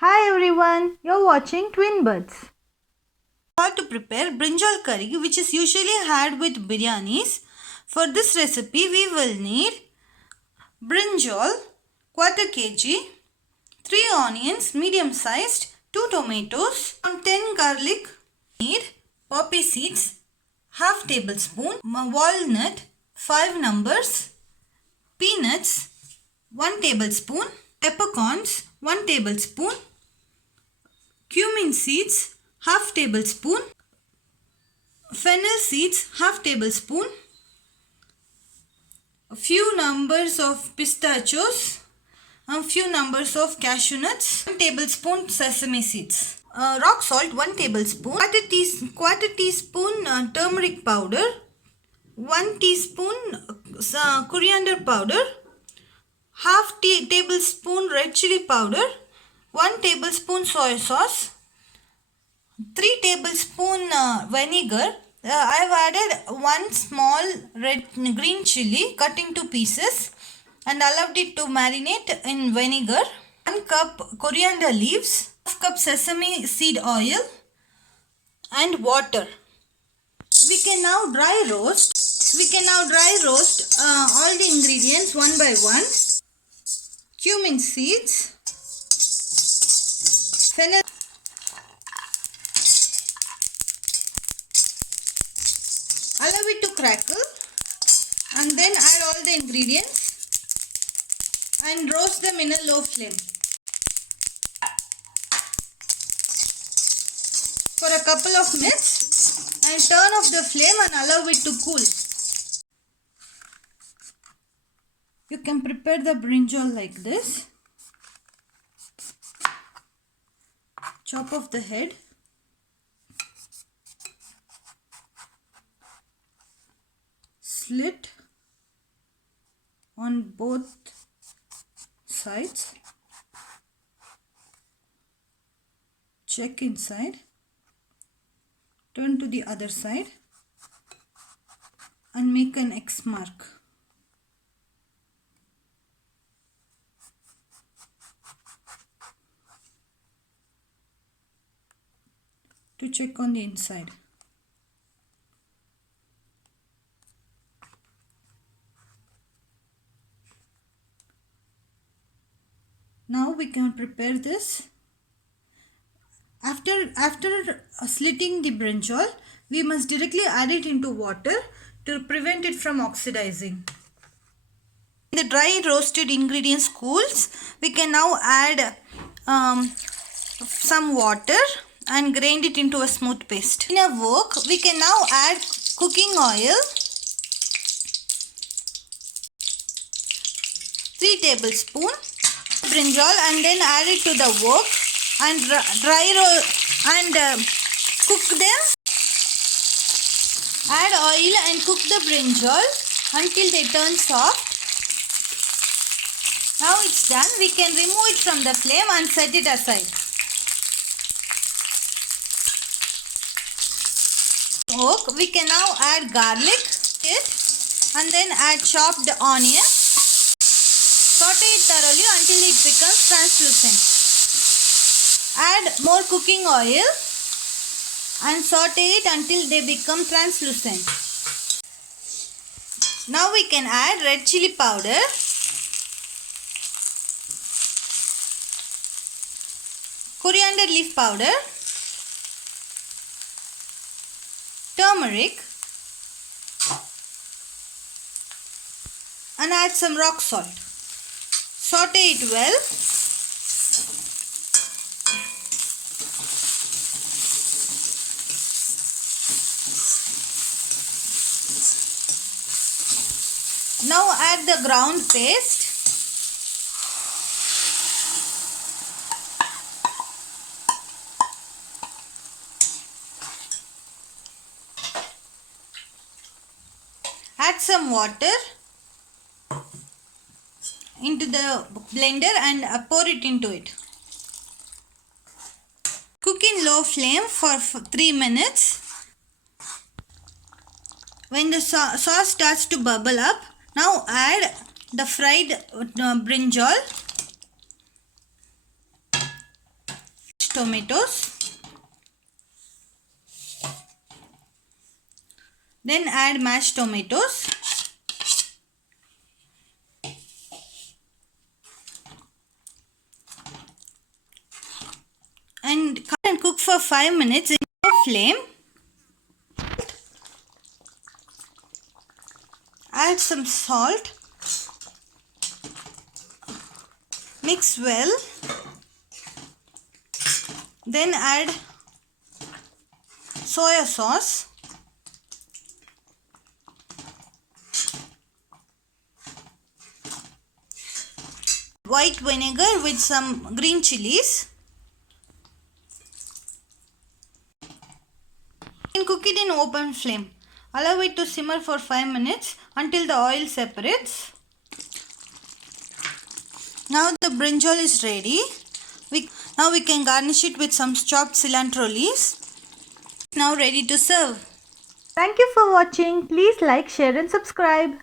Hi everyone, you're watching Twin Buds. How to prepare brinjal curry, which is usually had with biryanis. For this recipe we will need brinjal quarter kg, 3 onions medium sized, 2 tomatoes, 10 garlic. Need poppy seeds half tablespoon, walnut 5 numbers, peanuts 1 tablespoon, peppercorns 1 tablespoon, cumin seeds half tablespoon, fennel seeds half tablespoon, a few numbers of pistachios, a few numbers of cashew nuts, 1 tablespoon sesame seeds, rock salt 1 tablespoon, quarter teaspoon turmeric powder, 1 teaspoon coriander powder, half tablespoon red chilli powder, 1 tablespoon soy sauce, 3 tablespoon vinegar. I have added 1 small green chilli cut into pieces and allowed it to marinate in vinegar. 1 cup coriander leaves, half cup sesame seed oil and water. We can now dry roast. All the ingredients one by one. Cumin seeds, fennel, allow it to crackle and then add all the ingredients and roast them in a low flame for a couple of minutes and turn off the flame and allow it to cool. You can prepare the brinjal like this. Chop off the head. Slit on both sides. Check inside. Turn to the other side and make an X mark. To check on the inside. Now we can prepare this. After slitting the brinjal, we must directly add it into water to prevent it from oxidizing. The dry roasted ingredients cools, we can now add some water and grind it into a smooth paste. In a wok, we can now add cooking oil, 3 tablespoons brinjal, and then add it to the wok and dry roll and cook them. Add oil and cook the brinjal until they turn soft. Now it's done. We can remove it from the flame and set it aside. We can now add garlic and then add chopped onion. Saute it thoroughly until it becomes translucent. Add more cooking oil and saute it until they become translucent. Now we can add red chilli powder, coriander leaf powder, turmeric, and add some rock salt. Saute it well. Now add the ground paste. Add some water into the blender and pour it into it. Cook in low flame for 3 minutes. When the sauce starts to bubble up, now add the fried brinjal tomatoes. Then add mashed tomatoes. And cut and cook for 5 minutes in a flame. Add some salt. Mix well. Then add soya sauce. White vinegar with some green chilies. And cook it in open flame. Allow it to simmer for 5 minutes until the oil separates. Now the brinjal is ready. Now we can garnish it with some chopped cilantro leaves. Now ready to serve. Thank you for watching. Please like, share and subscribe.